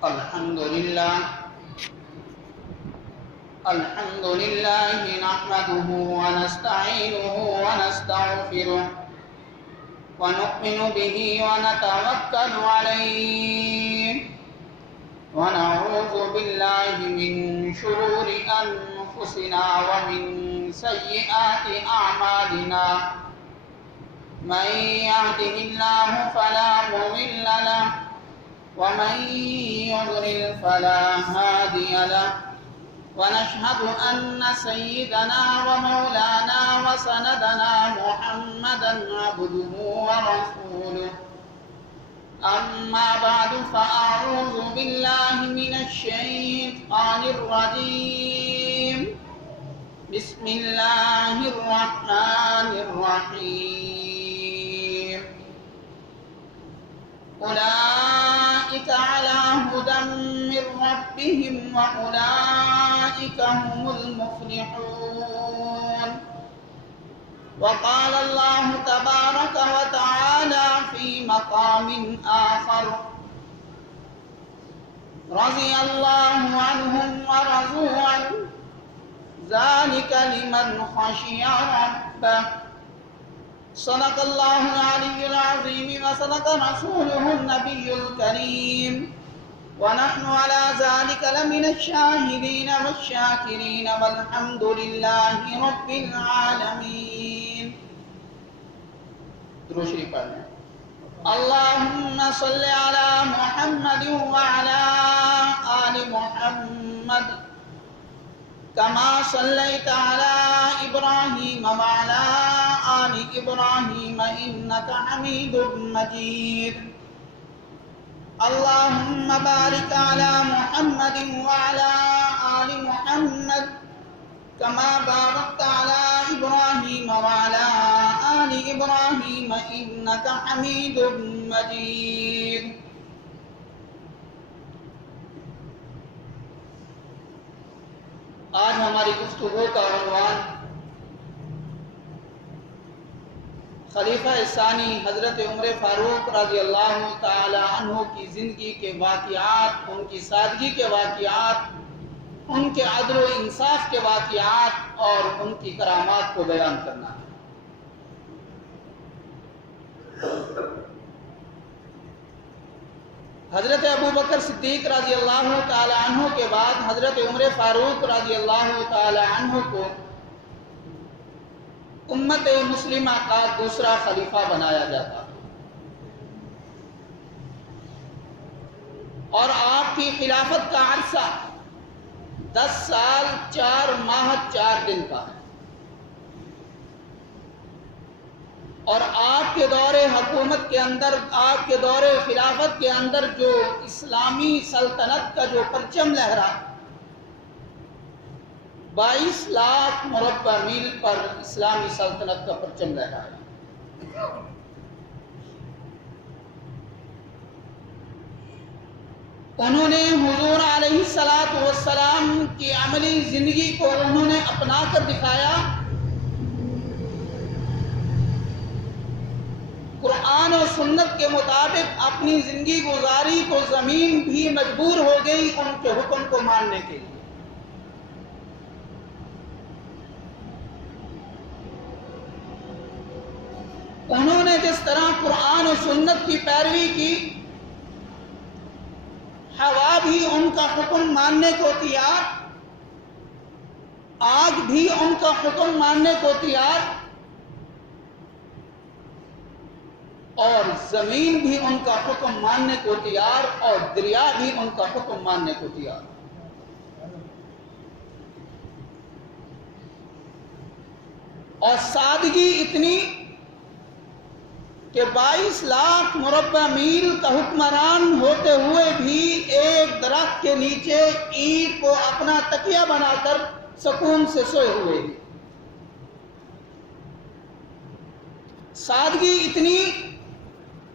الحمد لله نحمده ونستعينه ونستغفره ونؤمن به ونتوكل عليه ونعوذ بالله من شرور أنفسنا ومن سيئات أعمالنا من يهده الله فلا مضل له ومن يضلل فلا هادي له ونشهد أن سيدنا ومولانا وسندنا محمدا عبده ورسوله أما بعد فأعوذ بالله من الشيطان الرجيم بسم الله الرحمن الرحيم أولئك على هدى من ربهم وأولئك هم المفلحون وقال الله تبارك وتعالى في مقام آخر رضي الله عنهم ورضوا عنه ذلك لمن خشي ربه صدق الله العلي العظيم وصدق رسوله النبي الكريم ونحن على ذلك لمن الشاهدين والشاكرين والحمد لله رب العالمين. درود شریف پڑھیں. اللهم صل على محمد وعلى آل محمد كما صليت على إبراهيم وعلى آل إبراهيم إنك حميد مجيد. اللهم بارك على محمد وعلى آل محمد كما باركت على إبراهيم وعلى آل إبراهيم إنك حميد مجيد. آج ہماری گفتگو کا عنوان خلیفہ ثانی حضرت عمر فاروق رضی اللہ تعالی عنہ کی زندگی کے واقعات، ان کی سادگی کے واقعات، ان کے عدل و انصاف کے واقعات اور ان کی کرامات کو بیان کرنا ہے. حضرت ابوبکر صدیق رضی اللہ تعالی عنہ کے بعد حضرت عمر فاروق رضی اللہ تعالی عنہ کو امت مسلمہ کا دوسرا خلیفہ بنایا جاتا اور آپ کی خلافت کا عرصہ 10 سال 4 ماہ 4 دن کا ہے اور آپ کے دور حکومت کے اندر، آپ کے دور خلافت کے اندر جو اسلامی سلطنت کا جو پرچم لہرا 22 لاکھ مربع میل پر اسلامی سلطنت کا پرچم لہرایا. انہوں نے حضور علیہ السلام کی عملی زندگی کو انہوں نے اپنا کر دکھایا. قرآن و سنت کے مطابق اپنی زندگی گزاری تو زمین بھی مجبور ہو گئی ان کے حکم کو ماننے کے لیے. انہوں نے جس طرح قرآن و سنت کی پیروی کی، ہوا بھی ان کا حکم ماننے کو تیار، آگ بھی ان کا حکم ماننے کو تیار، اور زمین بھی ان کا حکم ماننے کو تیار، اور دریا بھی ان کا حکم ماننے کو تیار. اور سادگی اتنی کہ 22 لاکھ مربع میل کا حکمران ہوتے ہوئے بھی ایک درخت کے نیچے اینٹ کو اپنا تکیہ بنا کر سکون سے سوئے ہوئے. سادگی اتنی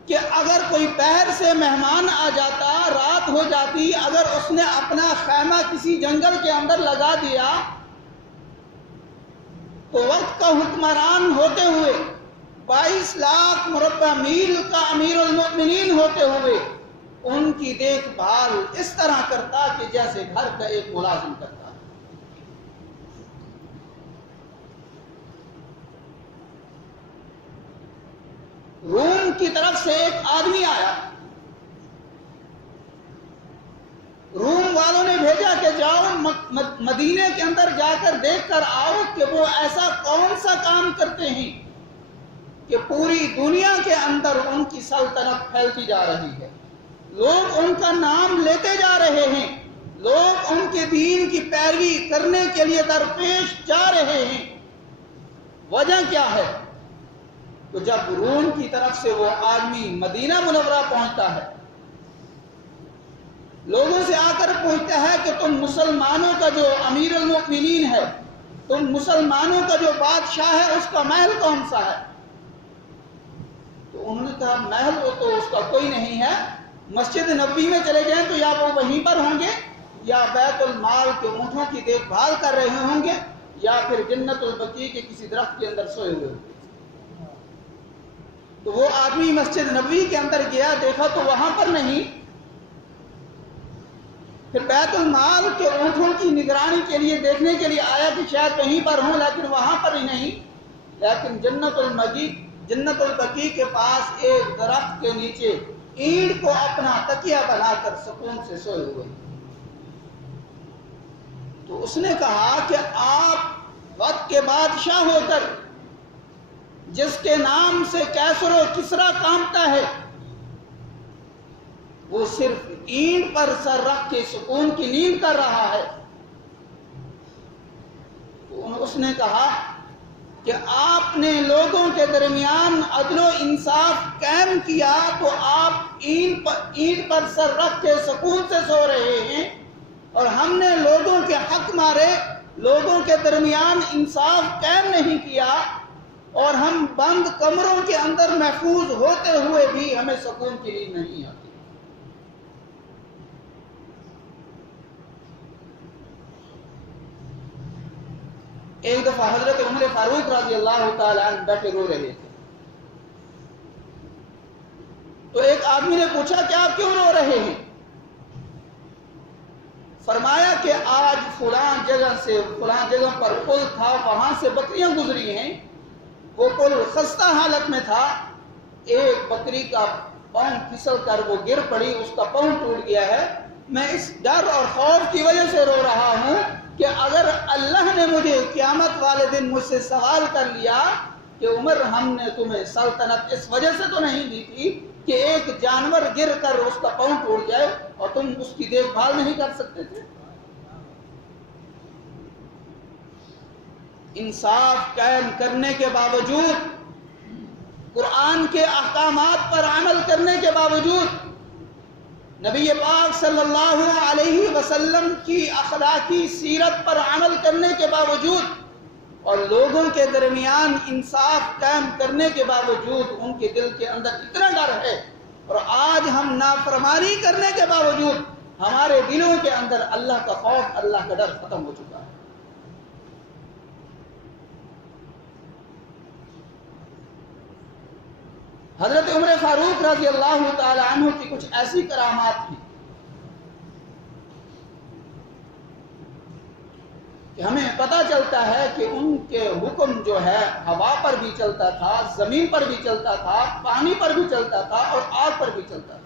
کہ اگر کوئی پہر سے مہمان آ جاتا، رات ہو جاتی، اگر اس نے اپنا خیمہ کسی جنگل کے اندر لگا دیا تو وقت کا حکمران ہوتے ہوئے 22 لاکھ مربع میل کا امیر المؤمنین ہوتے ہوئے ان کی دیکھ بھال اس طرح کرتا کہ جیسے گھر کا ایک ملازم کرتا۔ روم کی طرف سے ایک آدمی آیا، روم والوں نے بھیجا کہ جاؤ مدینے کے اندر جا کر دیکھ کر آؤ کہ وہ ایسا کون سا کام کرتے ہیں کہ پوری دنیا کے اندر ان کی سلطنت پھیلتی جا رہی ہے، لوگ ان کا نام لیتے جا رہے ہیں، لوگ ان کے دین کی پیروی کرنے کے لیے درپیش جا رہے ہیں، وجہ کیا ہے؟ تو جب روم کی طرف سے وہ آدمی مدینہ منورہ پہنچتا ہے، لوگوں سے آ کر پوچھتا ہے کہ تم مسلمانوں کا جو امیر المؤمنین ہے، تم مسلمانوں کا جو بادشاہ ہے، اس کا محل کون سا ہے؟ تو انہوں نے کہا محل تو اس کا کوئی نہیں ہے، مسجد نبوی میں چلے جائیں تو یا وہ وہیں پر ہوں گے، یا بیت المال کے اونٹوں کی دیکھ بھال کر رہے ہوں گے، یا پھر جنت البقیع کے کسی درخت کے اندر سوئے ہوئے ہوں گے۔ تو وہ آدمی مسجد نبوی کے اندر گیا، دیکھا تو وہاں پر نہیں، پھر بیت المال کے اونٹوں کی نگرانی کے لیے دیکھنے کے لیے آیا کہ شاید کہیں پر ہوں، لیکن وہاں پر ہی نہیں، لیکن جنت البقیع کے پاس ایک درخت کے نیچے اینٹ کو اپنا تکیہ بنا کر سکون سے سوئے ہوئے۔ تو اس نے کہا کہ آپ وقت کے بادشاہ ہو کر جس کے نام سے کیسر و کسرا کانپتا ہے، وہ صرف اینٹ پر سر رکھ کے سکون کی نیند کر رہا ہے۔ تو اس نے کہا کہ آپ نے لوگوں کے درمیان عدل و انصاف قائم کیا تو آپ اینٹ پر سر رکھ کے سکون سے سو رہے ہیں، اور ہم نے لوگوں کے حق مارے، لوگوں کے درمیان انصاف قائم نہیں کیا، اور ہم بند کمروں کے اندر محفوظ ہوتے ہوئے بھی ہمیں سکون کی نیند نہیں آتی۔ ایک دفعہ حضرت عمر فاروق رضی اللہ تعالیٰ عنہ بیٹھے رو رہے تھے، تو ایک آدمی نے پوچھا کہ آپ کیوں رو رہے ہیں؟ فرمایا کہ آج فلاں جگہ پر پل تھا، وہاں سے بکریاں گزری ہیں، وہ پل خستہ حالت میں تھا، ایک بکری کا پاؤں پھسل کر وہ گر پڑی، اس کا پاؤں ٹوٹ گیا ہے، میں اس ڈر اور خوف کی وجہ سے رو رہا ہوں کہ اگر اللہ نے مجھے قیامت والے دن مجھ سے سوال کر لیا کہ عمر ہم نے تمہیں سلطنت اس وجہ سے تو نہیں دی تھی کہ ایک جانور گر کر اس کا پاؤں ٹوٹ جائے اور تم اس کی دیکھ بھال نہیں کر سکتے تھے۔ انصاف قائم کرنے کے باوجود، قرآن کے احکامات پر عمل کرنے کے باوجود، نبی پاک صلی اللہ علیہ وسلم کی اخلاقی سیرت پر عمل کرنے کے باوجود اور لوگوں کے درمیان انصاف قائم کرنے کے باوجود ان کے دل کے اندر اتنا ڈر ہے، اور آج ہم نافرمانی کرنے کے باوجود ہمارے دلوں کے اندر اللہ کا خوف، اللہ کا ڈر ختم ہو چکا ہے۔ حضرت عمر فاروق رضی اللہ تعالی عنہ کی کچھ ایسی کرامات تھی کہ ہمیں پتہ چلتا ہے کہ ان کے حکم جو ہے ہوا پر بھی چلتا تھا، زمین پر بھی چلتا تھا، پانی پر بھی چلتا تھا، اور آگ پر بھی چلتا تھا۔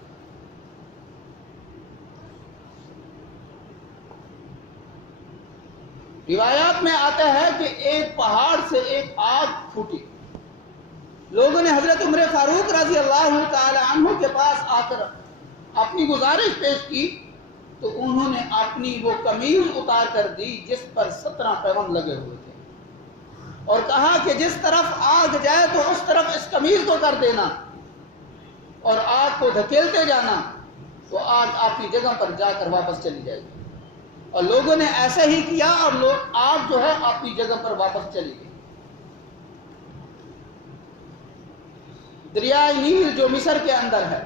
روایات میں آتا ہے کہ ایک پہاڑ سے ایک آگ پھوٹی، لوگوں نے حضرت عمر فاروق رضی اللہ تعالی عنہ کے پاس آ کر اپنی گزارش پیش کی تو انہوں نے اپنی وہ قمیض اتار کر دی جس پر 17 پیوند لگے ہوئے تھے، اور کہا کہ جس طرف آگ جائے تو اس طرف اس قمیض کو کر دینا اور آگ کو دھکیلتے جانا، تو آگ آپ کی جگہ پر جا کر واپس چلی جائے گی۔ اور لوگوں نے ایسا ہی کیا اور آگ جو ہے اپنی جگہ پر واپس چلی گئی۔ دریائے نیل جو مصر کے اندر ہے،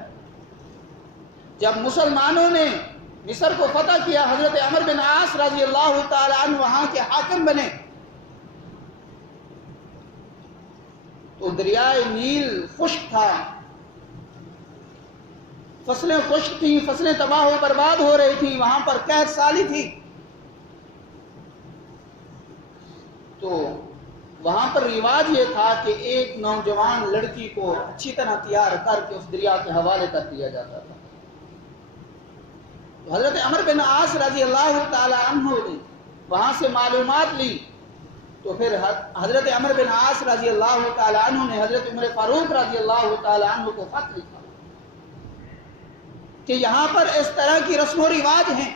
جب مسلمانوں نے مصر کو فتح کیا، حضرت عمر بن عاص رضی اللہ تعالی عنہ وہاں کے حاکم بنے، تو دریائے نیل خشک تھا، فصلیں خشک تھیں، فصلیں تباہ و برباد ہو رہی تھیں، وہاں پر قحط سالی تھی، تو وہاں پر رواج یہ تھا کہ ایک نوجوان لڑکی کو اچھی طرح تیار کر کے اس دریا کے حوالے کر دیا جاتا تھا۔ تو حضرت عمر بن عاص رضی اللہ تعالی عنہ نے وہاں سے معلومات لی، تو پھر حضرت عمر بن عاص رضی اللہ تعالی عنہ نے حضرت عمر فاروق رضی اللہ تعالی عنہ کو خط لکھا کہ یہاں پر اس طرح کی رسم و رواج ہیں،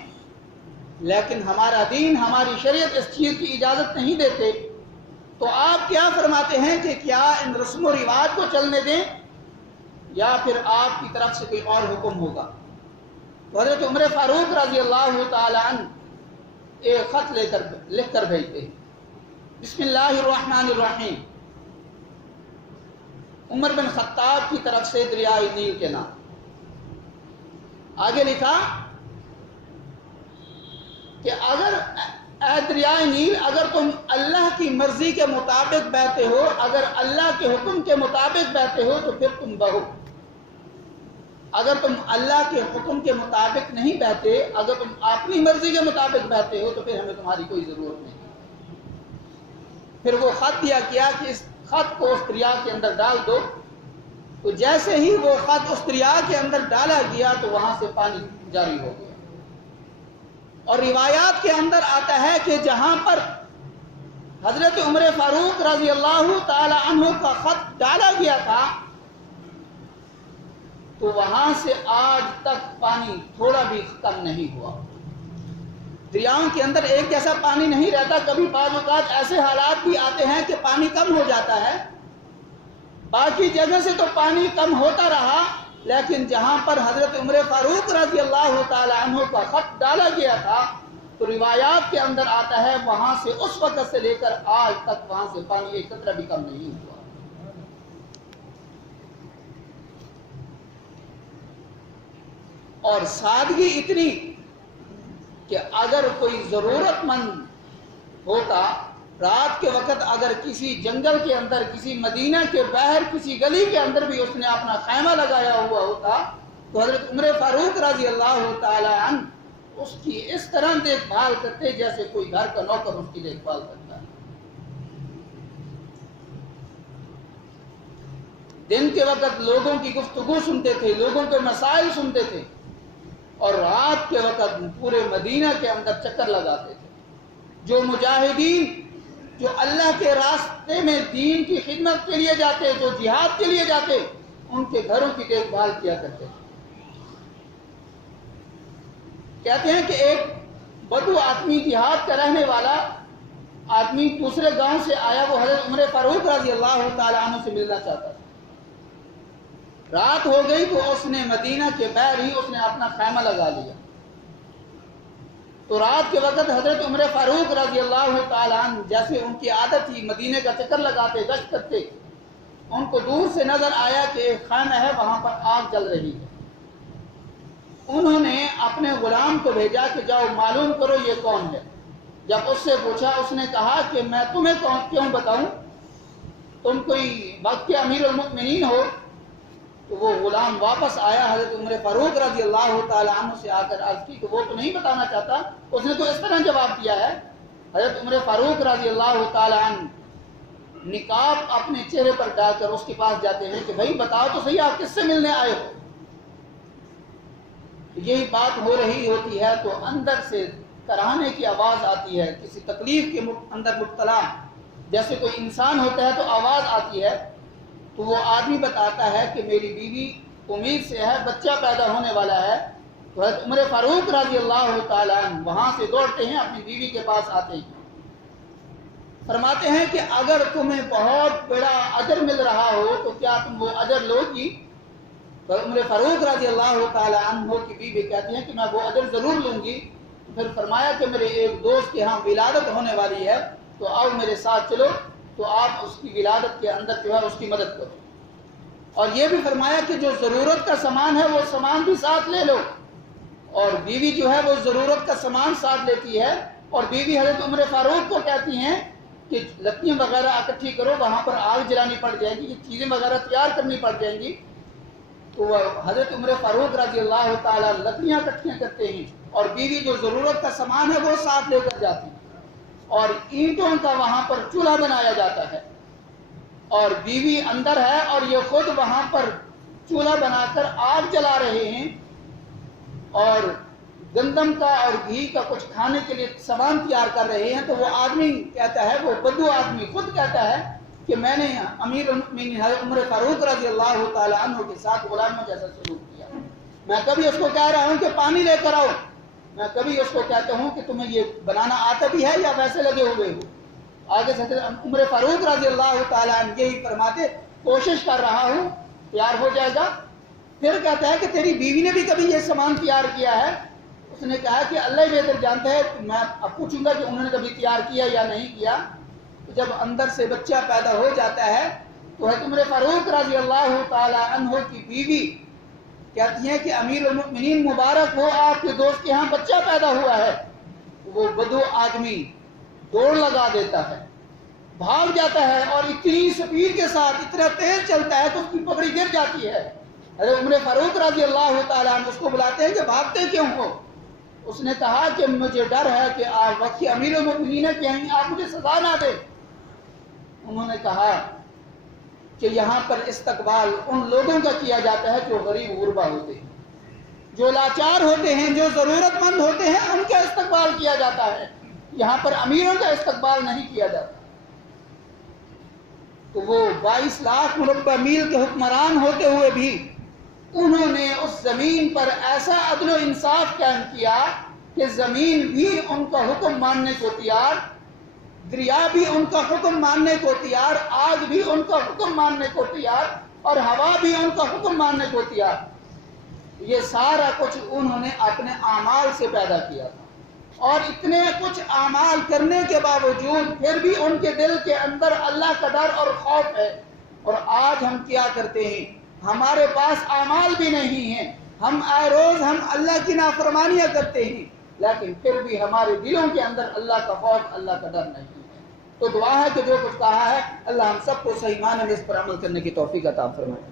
لیکن ہمارا دین، ہماری شریعت اس چیز کی اجازت نہیں دیتے، تو آپ کیا فرماتے ہیں کہ کیا ان رسم و رواج کو چلنے دیں یا پھر آپ کی طرف سے کوئی اور حکم ہوگا؟ تو حضرت عمر فاروق رضی اللہ تعالی عنہ ایک خط لکھ کر بھیجتے ہیں، بسم اللہ الرحمن الرحیم، عمر بن خطاب کی طرف سے دریائے نیل کے نام۔ آگے لکھا کہ اگر اے دریائے نیل، اگر تم اللہ کی مرضی کے مطابق بہتے ہو، اگر اللہ کے حکم کے مطابق بہتے ہو تو پھر تم بہو، اگر تم اللہ کے حکم کے مطابق نہیں بہتے، اگر تم اپنی مرضی کے مطابق بہتے ہو تو پھر ہمیں تمہاری کوئی ضرورت نہیں۔ پھر وہ خط دیا کیا کہ اس خط کو اس دریا کے اندر ڈال دو، تو جیسے ہی وہ خط اس دریا کے اندر ڈالا گیا تو وہاں سے پانی جاری ہو گیا۔ اور روایات کے اندر آتا ہے کہ جہاں پر حضرت عمر فاروق رضی اللہ تعالی عنہ کا خط ڈالا گیا تھا تو وہاں سے آج تک پانی تھوڑا بھی کم نہیں ہوا۔ دریاؤں کے اندر ایک جیسا پانی نہیں رہتا، کبھی بعض اوقات ایسے حالات بھی آتے ہیں کہ پانی کم ہو جاتا ہے، باقی جگہ سے تو پانی کم ہوتا رہا، لیکن جہاں پر حضرت عمر فاروق رضی اللہ تعالی عنہ کا خط ڈالا گیا تھا تو روایات کے اندر آتا ہے وہاں سے اس وقت سے لے کر آج تک وہاں سے پانی ایک قطرہ بھی کم نہیں ہوا۔ اور سادگی اتنی کہ اگر کوئی ضرورت مند ہوتا، رات کے وقت اگر کسی جنگل کے اندر، کسی مدینہ کے باہر کسی گلی کے اندر بھی اس نے اپنا خیمہ لگایا ہوا ہوتا تو حضرت عمر فاروق رضی اللہ تعالی عنہ اس کی اس طرح دیکھ بھال کرتے جیسے کوئی گھر کا نوکر اس کی دیکھ بھال کرتا ہے۔ دن کے وقت لوگوں کی گفتگو سنتے تھے، لوگوں کے مسائل سنتے تھے، اور رات کے وقت پورے مدینہ کے اندر چکر لگاتے تھے۔ جو مجاہدین جو اللہ کے راستے میں دین کی خدمت کے لیے جاتے، جو جہاد کے لیے جاتے، ان کے گھروں کی دیکھ بھال کیا کرتے تھے۔ کہتے ہیں کہ ایک بدو آدمی، دیہات کا رہنے والا آدمی دوسرے گاؤں سے آیا، وہ حضرت عمر فاروق رضی اللہ تعالی عنہ سے ملنا چاہتا تھا۔ رات ہو گئی تو اس نے مدینہ کے باہر ہی اس نے اپنا خیمہ لگا لیا۔ تو رات کے وقت حضرت عمر فاروق رضی اللہ تعالی عنہ جیسے ان کی عادت تھی مدینہ کا چکر لگاتے، گشت کرتے، ان کو دور سے نظر آیا کہ ایک خیمہ ہے، وہاں پر آگ جل رہی ہے۔ انہوں نے اپنے غلام کو بھیجا کہ جاؤ معلوم کرو یہ کون ہے۔ جب اس سے پوچھا، اس نے کہا کہ میں تمہیں کیوں بتاؤں، تم کوئی وقت کے امیر المؤمنین ہو۔ تو وہ غلام واپس آیا، حضرت عمر فاروق رضی اللہ تعالی عنہ سے آ کر عرض کی کہ وہ تو نہیں بتانا چاہتا۔ اس نے تو اس طرح جواب دیا ہے۔ حضرت عمر فاروق رضی اللہ تعالی عنہ نقاب اپنے چہرے پر ڈال کر اس کے پاس جاتے ہیں کہ بھائی بتاؤ تو صحیح، آپ کس سے ملنے آئے ہو؟ یہی بات ہو رہی ہوتی ہے تو اندر سے کراہنے کی آواز آتی ہے، کسی تکلیف کے اندر مبتلا جیسے کوئی انسان ہوتا ہے تو آواز آتی ہے، تو وہ آدمی بتاتا ہے کہ میری بیوی امید سے ہے، بچہ پیدا ہونے والا ہے۔ تو حضرت عمر فاروق رضی اللہ تعالیٰ عنہ وہاں سے دوڑتے ہیں، اپنی بیوی کے پاس آتے ہیں، فرماتے ہیں کہ اگر تمہیں بہت بڑا اجر مل رہا ہو تو کیا تم وہ اجر لو گی؟ تو عمر فاروق رضی اللہ تعالیٰ عنہ کی بیوی کہتی ہیں کہ میں وہ اجر ضرور لوں گی۔ پھر فرمایا کہ میرے ایک دوست کے ہاں ولادت ہونے والی ہے، تو آؤ میرے ساتھ چلو، تو آپ اس کی ولادت کے اندر جو ہے اس کی مدد کرو۔ اور یہ بھی فرمایا کہ جو ضرورت کا سامان ہے وہ سامان بھی ساتھ لے لو۔ اور بیوی جو ہے وہ ضرورت کا سامان ساتھ لیتی ہے، اور بیوی حضرت عمر فاروق کو کہتی ہیں کہ لکڑیاں وغیرہ اکٹھی کرو، وہاں پر آگ جلانی پڑ جائے گی، یہ چیزیں وغیرہ تیار کرنی پڑ جائیں گی۔ تو وہ حضرت عمر فاروق رضی اللہ تعالیٰ لکڑیاں اکٹھیاں کرتے ہیں اور بیوی جو ضرورت کا سامان ہے وہ ساتھ لے کر جاتی اور اینٹوں کا وہاں پر چولہا بنایا جاتا ہے اور بیوی اندر ہے اور یہ خود وہاں پر چولہا بنا کر آگ جلا رہے ہیں اور گندم کا اور گھی کا کچھ کھانے کے لیے سامان تیار کر رہے ہیں. تو وہ آدمی کہتا ہے, وہ بدو آدمی خود کہتا ہے کہ میں نے امیر المؤمنین عمر فاروق رضی اللہ تعالیٰ عنہ کے ساتھ غلاموں جیسا سلوک کیا. میں کبھی اس کو کہہ رہا ہوں کہ پانی لے کر آؤ, میں کبھی اس کو کہتا ہوں کہ تمہیں یہ بنانا آتا بھی ہے یا ویسے لگے ہوئے ہو. آگے سے عمر فاروق رضی اللہ تعالیٰ عنہ یہی فرماتے کوشش کر رہا ہوں تیار ہو جائے گا. پھر کہتا ہے کہ تیری بیوی نے بھی کبھی یہ سامان تیار کیا ہے؟ اس نے کہا کہ اللہ ہی بہتر جانتا ہے, میں اب پوچھوں گا کہ انہوں نے کبھی تیار کیا یا نہیں کیا. جب اندر سے بچہ پیدا ہو جاتا ہے تو حضرت عمر فاروق رضی اللہ تعالی عنہ کی بیوی کہتی ہیں کہ امیر المؤمنین مبارک ہو, آپ کے دوست کے ہاں بچہ پیدا ہوا ہے. وہ بدو آدمی دوڑ لگا دیتا ہے, بھاگ جاتا ہے اور اتنی سپیڈ کے ساتھ اتنا تیز چلتا ہے تو اس کی پگڑی گر جاتی ہے. حضرت عمر فاروق رضی اللہ تعالیٰ عنہ اس کو بلاتے ہیں کہ بھاگتے کیوں ہو؟ اس نے کہا کہ مجھے ڈر ہے کہ آپ وقت امیر المؤمنین ہے کہیں آپ مجھے سزا نہ دیں. انہوں نے کہا کہ یہاں پر استقبال ان لوگوں کا کیا جاتا ہے جو غریب غربا ہوتے ہیں, جو لاچار ہوتے ہیں, جو ضرورت مند ہوتے ہیں, ان کا استقبال کیا جاتا ہے. یہاں پر امیروں کا استقبال نہیں کیا جاتا. تو وہ 22 لاکھ مربع میل کے حکمران ہوتے ہوئے بھی انہوں نے اس زمین پر ایسا عدل و انصاف قائم کیا کہ زمین بھی ان کا حکم ماننے کو تیار, دریا بھی ان کا حکم ماننے کو تیار, آگ بھی ان کا حکم ماننے کو تیار اور ہوا بھی ان کا حکم ماننے کو تیار. یہ سارا کچھ انہوں نے اپنے اعمال سے پیدا کیا تھا اور اتنے کچھ اعمال کرنے کے باوجود پھر بھی ان کے دل کے اندر اللہ کا ڈر اور خوف ہے. اور آج ہم کیا کرتے ہیں, ہمارے پاس اعمال بھی نہیں ہیں, ہم آئے روز ہم اللہ کی نافرمانیاں کرتے ہیں, لیکن پھر بھی ہمارے دلوں کے اندر اللہ کا خوف, اللہ کا ڈر نہیں ہے. تو دعا ہے کہ جو کچھ کہا ہے اللہ ہم سب کو صحیح معنی میں اس پر عمل کرنے کی توفیق عطا فرمائے.